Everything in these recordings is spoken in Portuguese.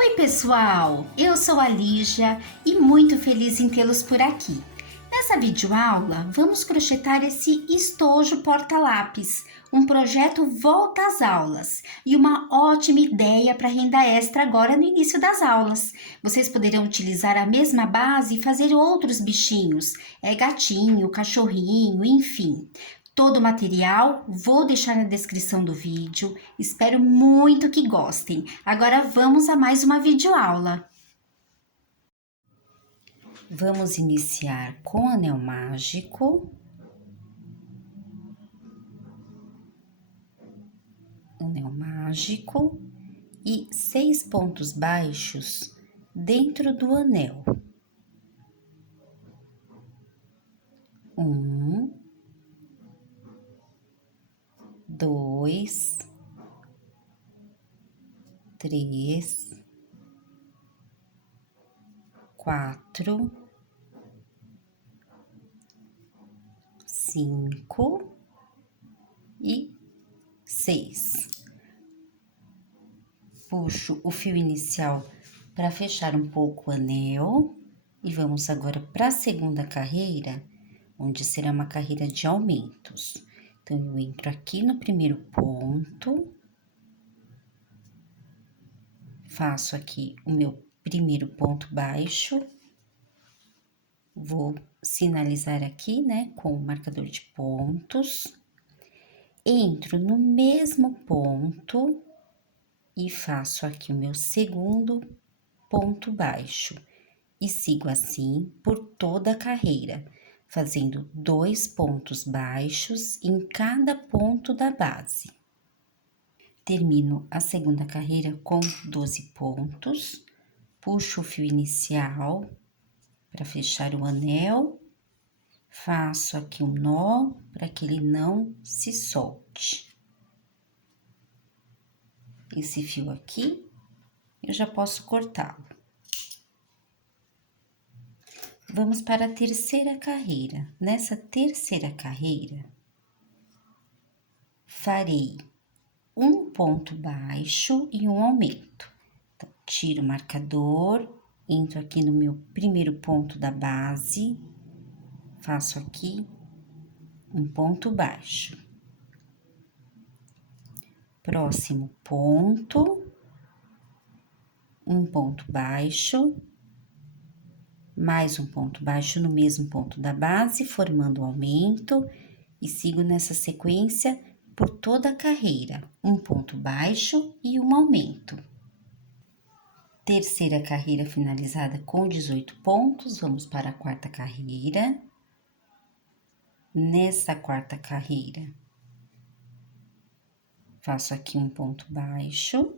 Oi, pessoal! Eu sou a Lígia e muito feliz em tê-los por aqui. Nessa videoaula, vamos crochetar esse estojo porta-lápis, um projeto volta às aulas e uma ótima ideia para renda extra agora no início das aulas. Vocês poderão utilizar a mesma base e fazer outros bichinhos, gatinho, cachorrinho, enfim. Todo o material vou deixar na descrição do vídeo. Espero muito que gostem. Agora vamos a mais uma videoaula. Vamos iniciar com anel mágico. Anel mágico e 6 pontos baixos dentro do anel. 1, 2, 3, 4, 5 e 6. Puxo o fio inicial para fechar um pouco o anel e vamos agora para a segunda carreira, onde será uma carreira de aumentos. Então, eu entro aqui no primeiro ponto, faço aqui o meu primeiro ponto baixo, vou sinalizar aqui, né, com o marcador de pontos, entro no mesmo ponto e faço aqui o meu segundo ponto baixo e sigo assim por toda a carreira, fazendo 2 pontos baixos em cada ponto da base. Termino a segunda carreira com 12 pontos, puxo o fio inicial para fechar o anel, faço aqui um nó para que ele não se solte. Esse fio aqui, eu já posso cortá-lo. Vamos para a terceira carreira. Nessa terceira carreira, farei um ponto baixo e um aumento. Então, tiro o marcador, entro aqui no meu primeiro ponto da base, faço aqui um ponto baixo. Próximo ponto, um ponto baixo, mais um ponto baixo no mesmo ponto da base, formando um aumento, e sigo nessa sequência por toda a carreira, um ponto baixo e um aumento. Terceira carreira finalizada com 18 pontos, vamos para a quarta carreira. Nessa quarta carreira, faço aqui um ponto baixo.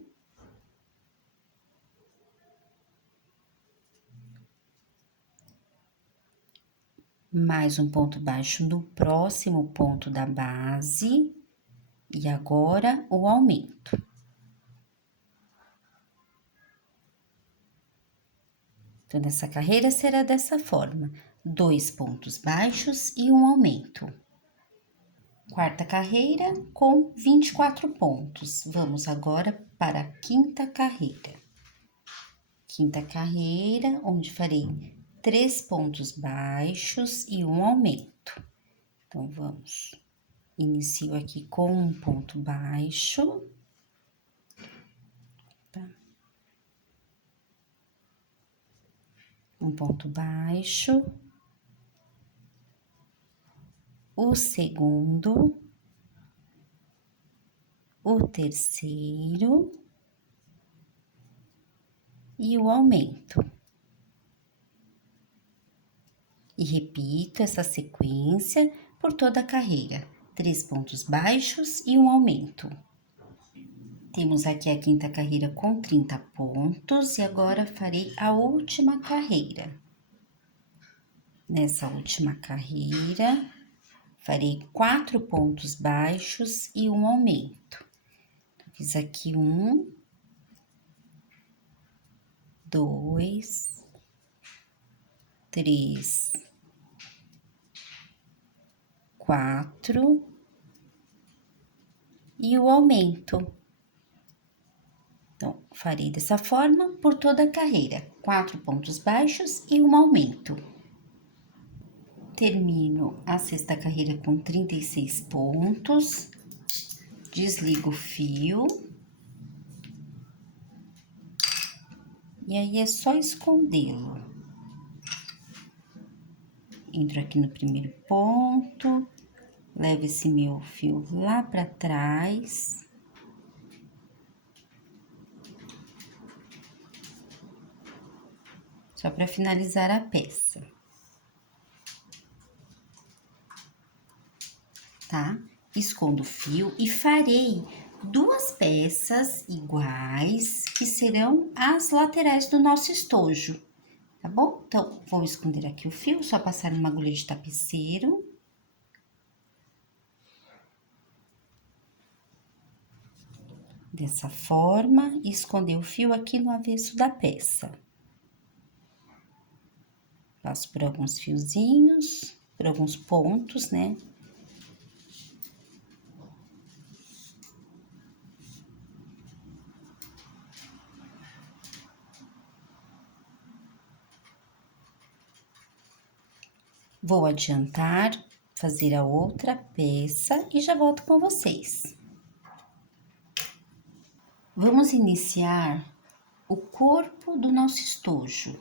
Mais um ponto baixo no próximo ponto da base, e agora o aumento. Então, nessa carreira será dessa forma, 2 pontos baixos e um aumento. Quarta carreira com 24 pontos. Vamos agora para a quinta carreira. Quinta carreira, onde farei 3 pontos baixos e um aumento. Então, vamos. Inicio aqui com um ponto baixo. Tá? Um ponto baixo. O segundo. O terceiro. E o aumento. E repito essa sequência por toda a carreira. 3 pontos baixos e um aumento. Temos aqui a quinta carreira com 30 pontos e agora farei a última carreira. Nessa última carreira, farei 4 pontos baixos e um aumento. Fiz aqui 1, 2, 3, 4 e o aumento. Então, farei dessa forma por toda a carreira, 4 pontos baixos e um aumento. Termino a sexta carreira com 36 pontos, desligo o fio. E aí, é só escondê-lo. Entro aqui no primeiro ponto, levo esse meu fio lá pra trás. Só para finalizar a peça. Tá? Escondo o fio e farei 2 peças iguais, que serão as laterais do nosso estojo, tá bom? Então, vou esconder aqui o fio, só passar uma agulha de tapeceiro. Dessa forma, e esconder o fio aqui no avesso da peça. Passo por alguns fiozinhos, por alguns pontos, né? Vou adiantar, fazer a outra peça e já volto com vocês. Vamos iniciar o corpo do nosso estojo.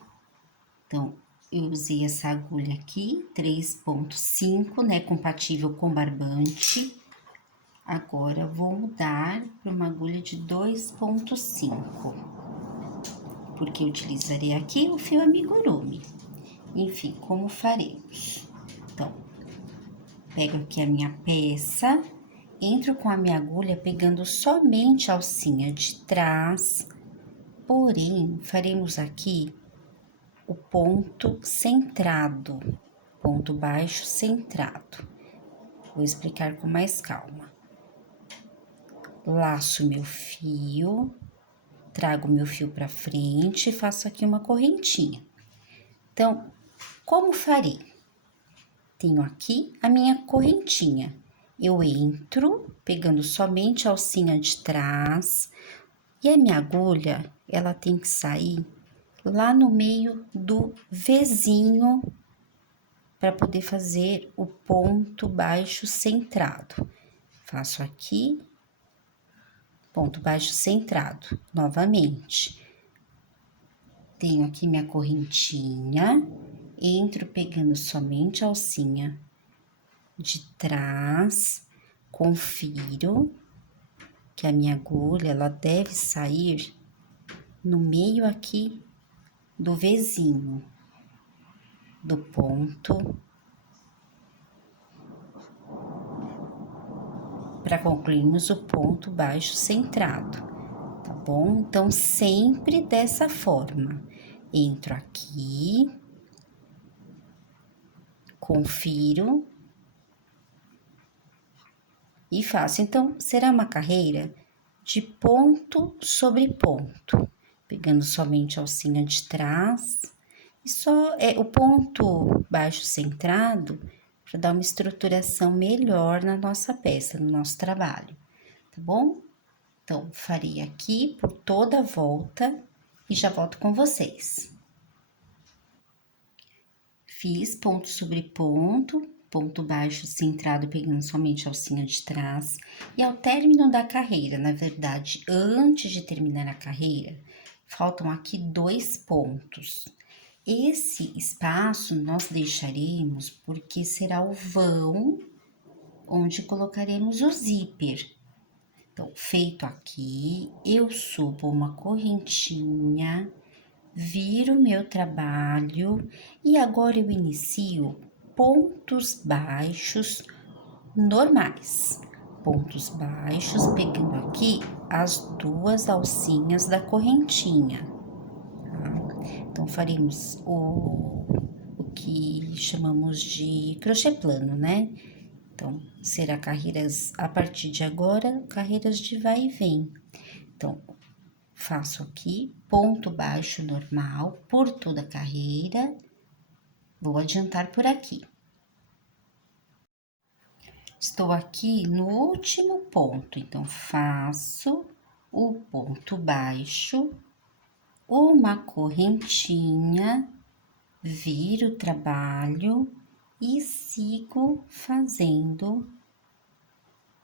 Então, eu usei essa agulha aqui, 3,5, né, compatível com barbante. Agora, vou mudar para uma agulha de 2,5, porque eu utilizarei aqui o fio amigurumi. Enfim, como faremos? Então, pego aqui a minha peça, entro com a minha agulha pegando somente a alcinha de trás, porém, faremos aqui o ponto centrado, ponto baixo centrado. Vou explicar com mais calma. Laço meu fio, trago meu fio pra frente e faço aqui uma correntinha. Então, como farei? Tenho aqui a minha correntinha. Eu entro, pegando somente a alcinha de trás, e a minha agulha, ela tem que sair lá no meio do Vzinho, para poder fazer o ponto baixo centrado. Faço aqui, ponto baixo centrado, novamente. Tenho aqui minha correntinha, entro pegando somente a alcinha de trás, confiro que a minha agulha, ela deve sair no meio aqui do Vzinho, do ponto, para concluirmos o ponto baixo centrado, tá bom? Então, sempre dessa forma. Entro aqui, confiro e faço. Então, será uma carreira de ponto sobre ponto, pegando somente a alcinha de trás, e só o ponto baixo centrado para dar uma estruturação melhor na nossa peça, no nosso trabalho, tá bom? Então, farei aqui por toda a volta e já volto com vocês. Fiz ponto sobre ponto, ponto baixo centrado pegando somente a alcinha de trás. E ao término da carreira, na verdade, antes de terminar a carreira, faltam aqui 2 pontos. Esse espaço nós deixaremos porque será o vão onde colocaremos o zíper. Então, feito aqui, eu subo uma correntinha, viro o meu trabalho e agora eu inicio pontos baixos normais. Pontos baixos, pegando aqui as 2 alcinhas da correntinha, tá? Então, faremos o que chamamos de crochê plano, né? Então, será carreiras, a partir de agora, carreiras de vai e vem. Então, faço aqui ponto baixo normal por toda a carreira, vou adiantar por aqui. Estou aqui no último ponto, então, faço o ponto baixo, uma correntinha, viro o trabalho e sigo fazendo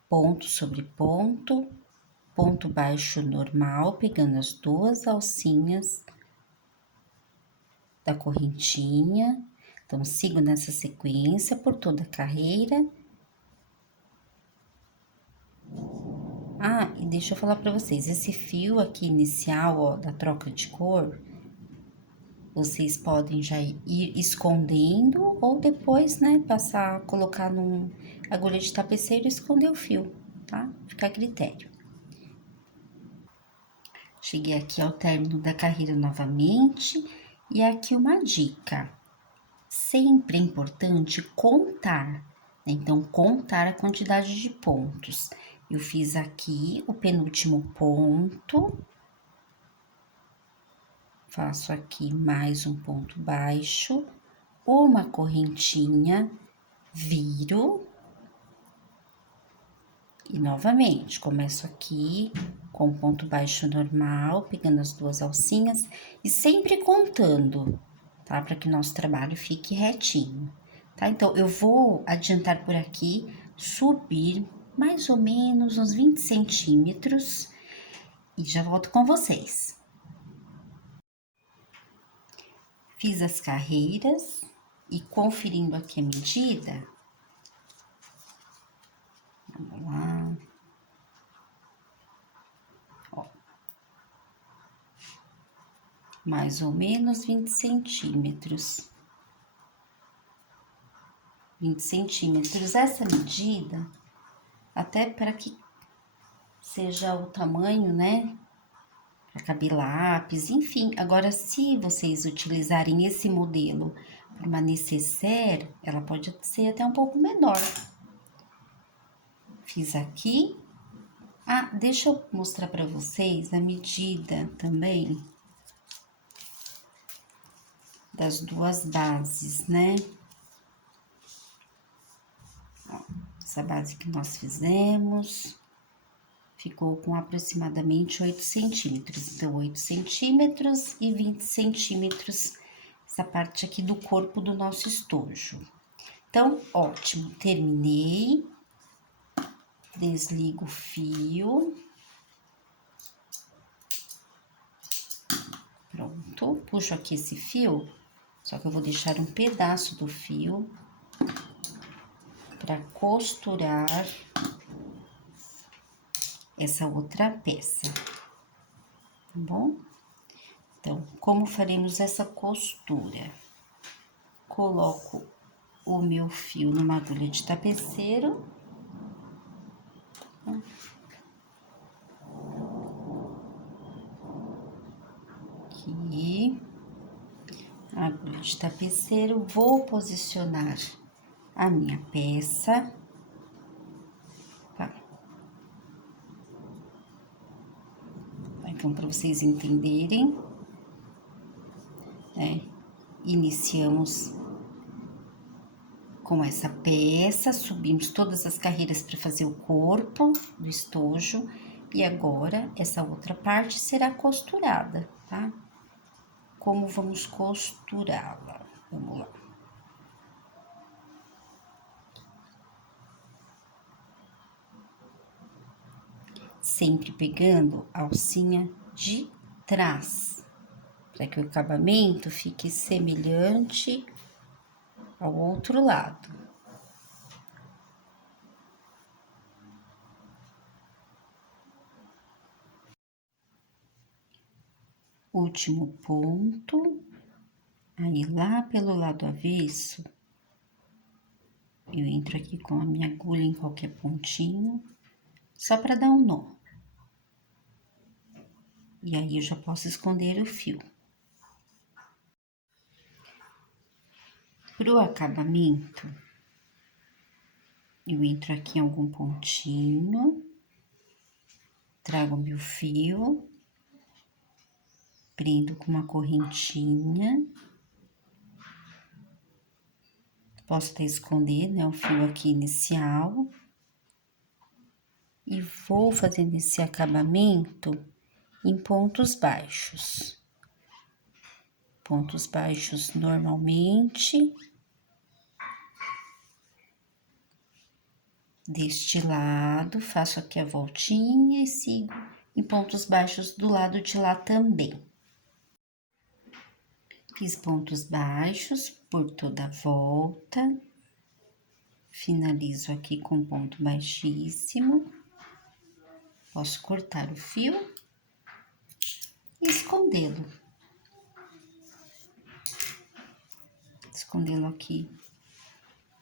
ponto sobre ponto, ponto baixo normal, pegando as duas alcinhas da correntinha. Então, sigo nessa sequência por toda a carreira. Ah, e deixa eu falar para vocês, esse fio aqui inicial, ó, da troca de cor, vocês podem já ir escondendo ou depois, né, passar, colocar num agulha de tapeceiro e esconder o fio, tá? Fica a critério. Cheguei aqui ao término da carreira novamente e aqui uma dica. Sempre é importante contar, né? Então, contar a quantidade de pontos. Eu fiz aqui o penúltimo ponto, faço aqui mais um ponto baixo, uma correntinha, viro e novamente começo aqui com ponto baixo normal, pegando as duas alcinhas e sempre contando, tá? Para que o nosso trabalho fique retinho, tá? Então, eu vou adiantar por aqui, subir mais ou menos uns 20 centímetros e já volto com vocês. Fiz as carreiras e conferindo aqui a medida, vamos lá. Ó, mais ou menos 20 centímetros. 20 centímetros. Essa medida, até para que seja o tamanho, né? Para caber lápis, enfim. Agora, se vocês utilizarem esse modelo para uma nécessaire, ela pode ser até um pouco menor. Fiz aqui. Ah, deixa eu mostrar para vocês a medida também das duas bases, né? Ó, essa base que nós fizemos ficou com aproximadamente 8 centímetros. Então, 8 centímetros e 20 centímetros, essa parte aqui do corpo do nosso estojo. Então, ótimo, terminei. Desligo o fio. Pronto, puxo aqui esse fio, só que eu vou deixar um pedaço do fio para costurar essa outra peça, tá bom? Então, como faremos essa costura? Coloco o meu fio numa agulha de tapeceiro. Aqui, agulha de tapeceiro, vou posicionar a minha peça. Tá? Então, para vocês entenderem, né? Iniciamos com essa peça, subimos todas as carreiras para fazer o corpo do estojo e agora essa outra parte será costurada, tá? Como vamos costurá-la? Vamos lá. Sempre pegando a alcinha de trás, para que o acabamento fique semelhante ao outro lado. Último ponto, aí lá pelo lado avesso, eu entro aqui com a minha agulha em qualquer pontinho, só para dar um nó. E aí, eu já posso esconder o fio. Pro acabamento, eu entro aqui em algum pontinho, trago meu fio, prendo com uma correntinha. Posso até esconder, né, o fio aqui inicial. e vou fazendo esse acabamento em pontos baixos. Pontos baixos normalmente. Deste lado, faço aqui a voltinha e sigo em pontos baixos do lado de lá também. Fiz pontos baixos por toda a volta. Finalizo aqui com ponto baixíssimo. Posso cortar o fio e escondê-lo. Escondê-lo aqui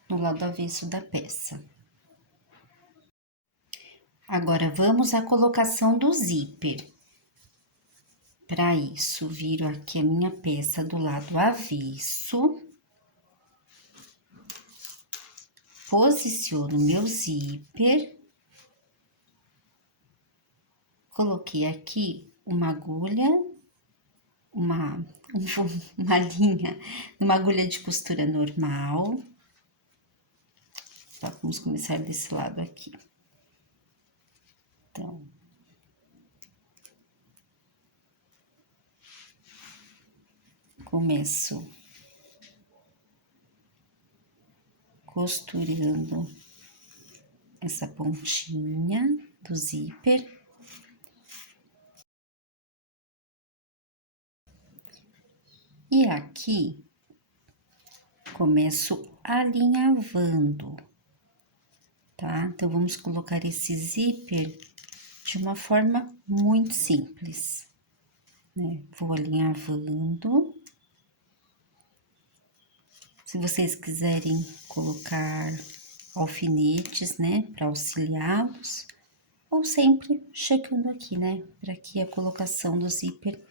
no lado avesso da peça. Agora, vamos à colocação do zíper. Para isso, viro aqui a minha peça do lado avesso. Posiciono meu zíper. Coloquei aqui uma agulha, uma linha, uma agulha de costura normal. Tá, vamos começar desse lado aqui. Então, começo costurando essa pontinha do zíper. E aqui, começo alinhavando, tá? Então, vamos colocar esse zíper de uma forma muito simples, né? Vou alinhavando. Se vocês quiserem colocar alfinetes, né, para auxiliá-los, ou sempre chegando aqui, né, para que a colocação do zíper,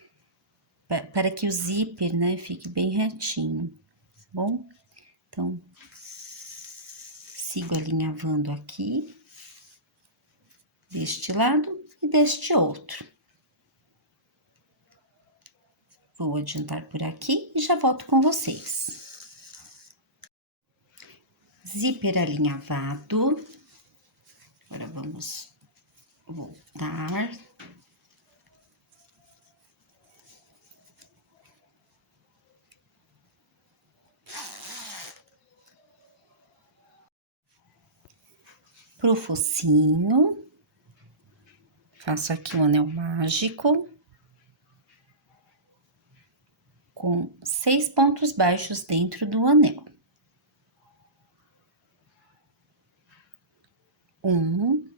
para que o zíper, né, fique bem retinho, tá bom? Então, sigo alinhavando aqui, deste lado e deste outro. Vou adiantar por aqui e já volto com vocês. Zíper alinhavado. Agora, vamos voltar. Pro focinho, faço aqui um anel mágico com 6 pontos baixos dentro do anel. 1,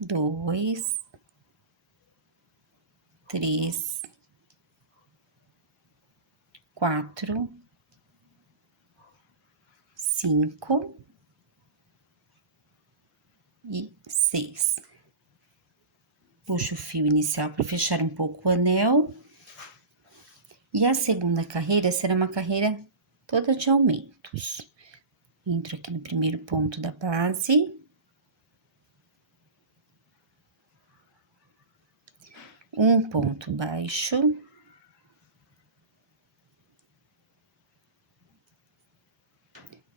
2, 3, 4, 5 e 6. Puxo o fio inicial para fechar um pouco o anel. E a segunda carreira será uma carreira toda de aumentos. Entro aqui no primeiro ponto da base. Um ponto baixo.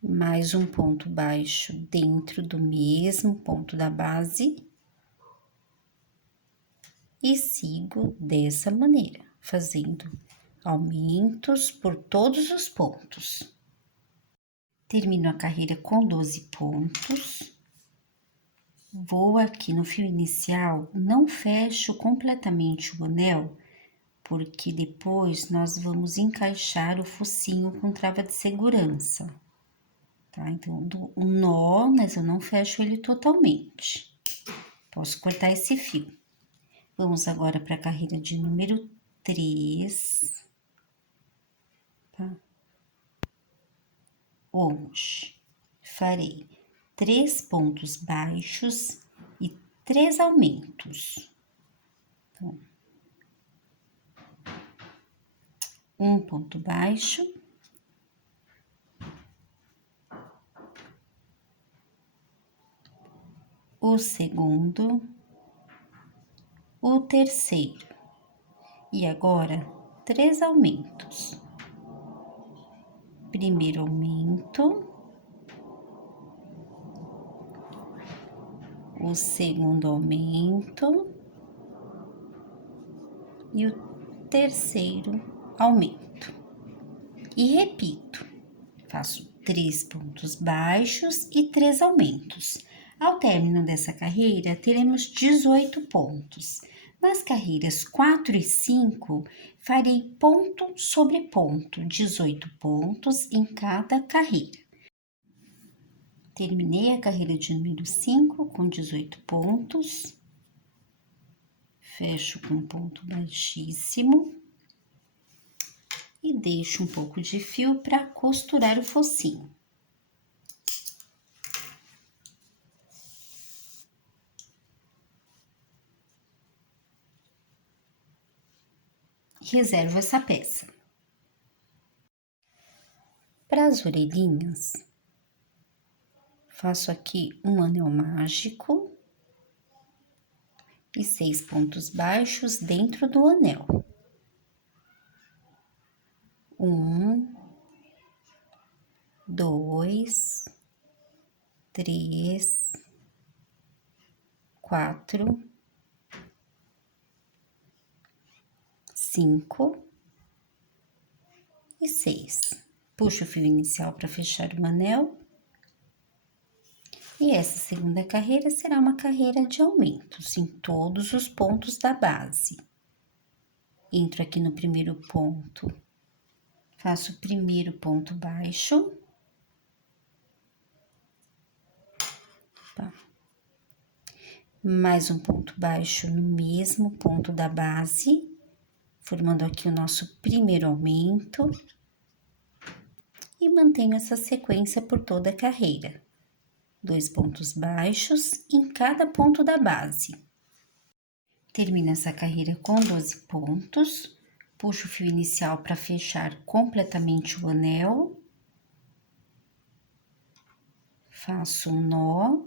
Mais um ponto baixo dentro do mesmo ponto da base. E sigo dessa maneira, fazendo aumentos por todos os pontos. Termino a carreira com 12 pontos. Vou aqui no fio inicial, não fecho completamente o anel, porque depois nós vamos encaixar o focinho com trava de segurança, tá? Então, dou um nó, mas eu não fecho ele totalmente. Posso cortar esse fio. Vamos agora para a carreira de número 3, tá? Onde farei 3 pontos baixos e 3 aumentos. Então, um ponto baixo. O segundo. O terceiro. E agora, 3 aumentos. Primeiro aumento. o segundo aumento e o terceiro aumento. E repito, faço 3 pontos baixos e 3 aumentos. Ao término dessa carreira, teremos 18 pontos. Nas carreiras 4 e 5, farei ponto sobre ponto, 18 pontos em cada carreira. Terminei a carreira de número 5 com 18 pontos. Fecho com ponto baixíssimo. E deixo um pouco de fio para costurar o focinho. Reservo essa peça. Para as orelhinhas, faço aqui um anel mágico e 6 pontos baixos dentro do anel. 1, 2, 3, 4, 5 e 6. Puxo o fio inicial para fechar o anel. E essa segunda carreira será uma carreira de aumentos em todos os pontos da base. Entro aqui no primeiro ponto, faço o primeiro ponto baixo. Tá. Mais um ponto baixo no mesmo ponto da base, formando aqui o nosso primeiro aumento. E mantenho essa sequência por toda a carreira. 2 pontos baixos em cada ponto da base. Termino essa carreira com 12 pontos, puxo o fio inicial para fechar completamente o anel, faço um nó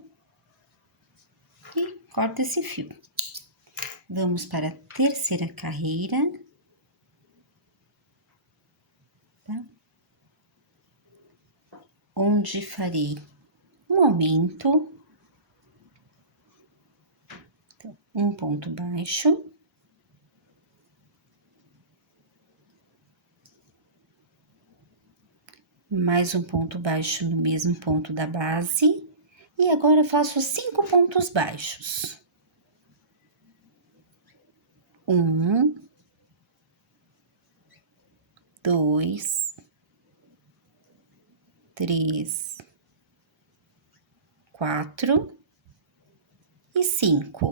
e corto esse fio. Vamos para a terceira carreira, tá? Onde farei um aumento, então, um ponto baixo, mais um ponto baixo no mesmo ponto da base, e agora faço 5 pontos baixos. 1, 2, 3, 4 e 5.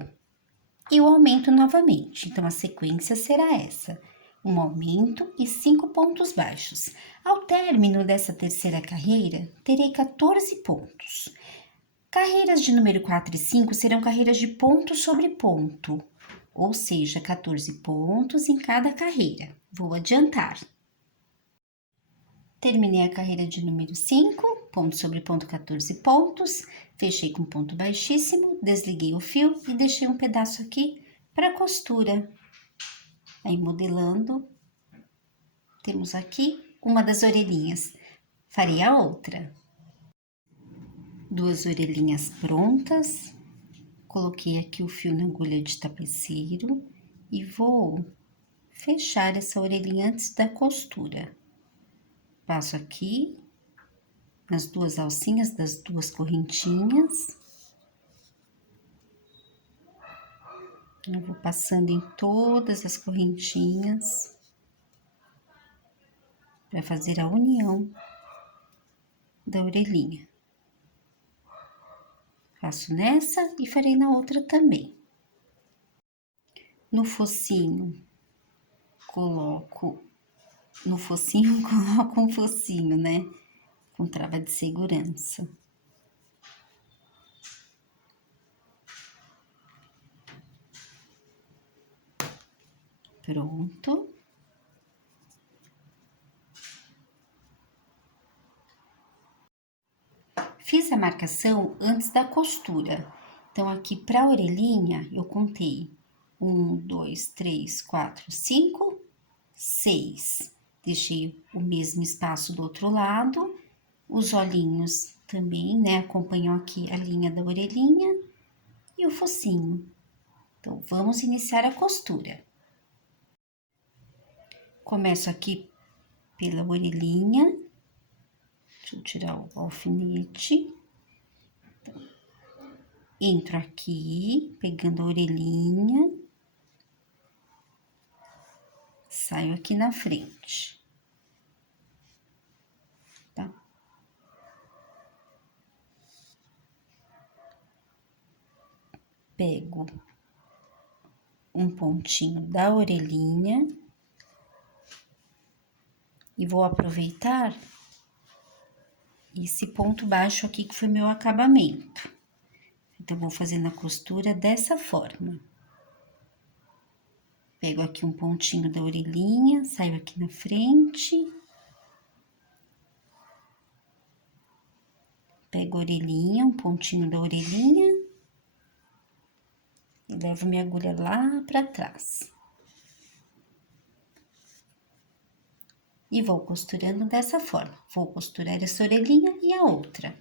E o aumento novamente, então a sequência será essa: um aumento e 5 pontos baixos. Ao término dessa terceira carreira, terei 14 pontos. Carreiras de número 4 e 5 serão carreiras de ponto sobre ponto, ou seja, 14 pontos em cada carreira. Vou adiantar. Terminei a carreira de número 5, ponto sobre ponto, 14 pontos, fechei com ponto baixíssimo, desliguei o fio e deixei um pedaço aqui para costura. Aí, modelando, temos aqui uma das orelhinhas. Farei a outra. 2 orelhinhas prontas. Coloquei aqui o fio na agulha de tapeceiro e vou fechar essa orelhinha antes da costura. Passo aqui nas 2 alcinhas das 2 correntinhas. Eu vou passando em todas as correntinhas para fazer a união da orelhinha. Faço nessa e farei na outra também. No focinho, coloco um focinho, né? Com trava de segurança. Pronto. Fiz a marcação antes da costura. Então, aqui para a orelhinha, eu contei 1, 2, 3, 4, 5, 6. Deixei o mesmo espaço do outro lado. Os olhinhos também, né? Acompanham aqui a linha da orelhinha. e o focinho. Então, vamos iniciar a costura. Começo aqui pela orelhinha. Deixa eu tirar o alfinete. Entro aqui, pegando a orelhinha. Saio aqui na frente. Tá? Pego um pontinho da orelhinha e vou aproveitar esse ponto baixo aqui que foi meu acabamento. Então, vou fazendo a costura dessa forma. Pego aqui um pontinho da orelhinha, saio aqui na frente. Pego a orelhinha, um pontinho da orelhinha. E levo minha agulha lá pra trás. E vou costurando dessa forma. Vou costurar essa orelhinha e a outra.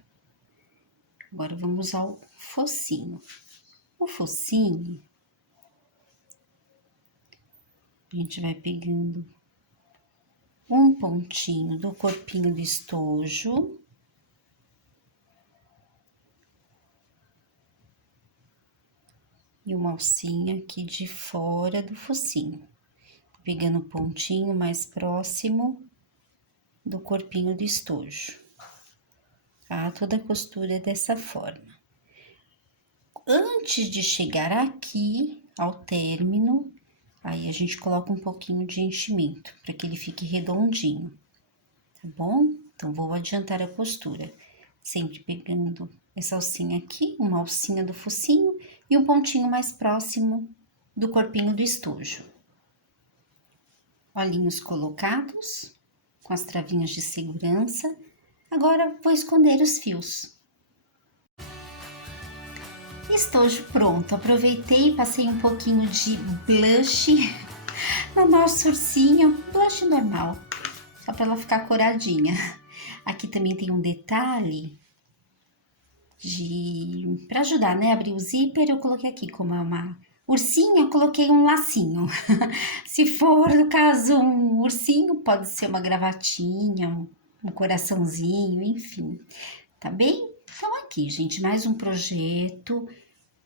Agora, vamos ao focinho. O focinho, a gente vai pegando um pontinho do corpinho do estojo. E uma alcinha aqui de fora do focinho. Pegando o pontinho mais próximo do corpinho do estojo. Tá? Toda a costura é dessa forma. Antes de chegar aqui, ao término, aí a gente coloca um pouquinho de enchimento, para que ele fique redondinho, tá bom? Então, vou adiantar a costura, sempre pegando essa alcinha aqui, uma alcinha do focinho e um pontinho mais próximo do corpinho do estojo. Olhinhos colocados, com as travinhas de segurança. Agora, vou esconder os fios. Estojo pronto. Aproveitei e passei um pouquinho de blush no nosso ursinho. Blush normal, só para ela ficar coradinha. Aqui também tem um detalhe para ajudar, né? Abrir o zíper, eu coloquei aqui como é uma ursinha, eu coloquei um lacinho. Se for, no caso, um ursinho, pode ser uma gravatinha, um coraçãozinho, enfim. Tá bem? Então, aqui, gente, mais um projeto.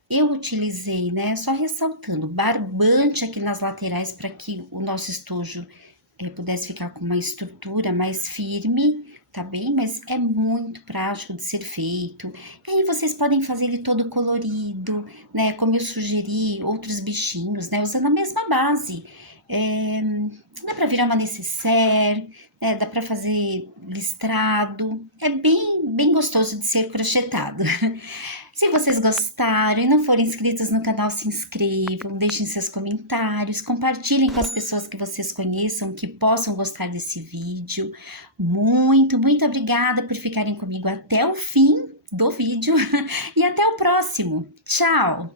Eu utilizei, né, só ressaltando, barbante aqui nas laterais para que o nosso estojo pudesse ficar com uma estrutura mais firme, tá bem? Mas é muito prático de ser feito. E aí vocês podem fazer ele todo colorido, né? Como eu sugeri, outros bichinhos, né? Usando a mesma base. Dá para virar uma nécessaire, né? Dá para fazer listrado. É bem gostoso de ser crochetado. Se vocês gostaram e não forem inscritos no canal, se inscrevam, deixem seus comentários, compartilhem com as pessoas que vocês conheçam, que possam gostar desse vídeo. Muito obrigada por ficarem comigo até o fim do vídeo e até o próximo. Tchau!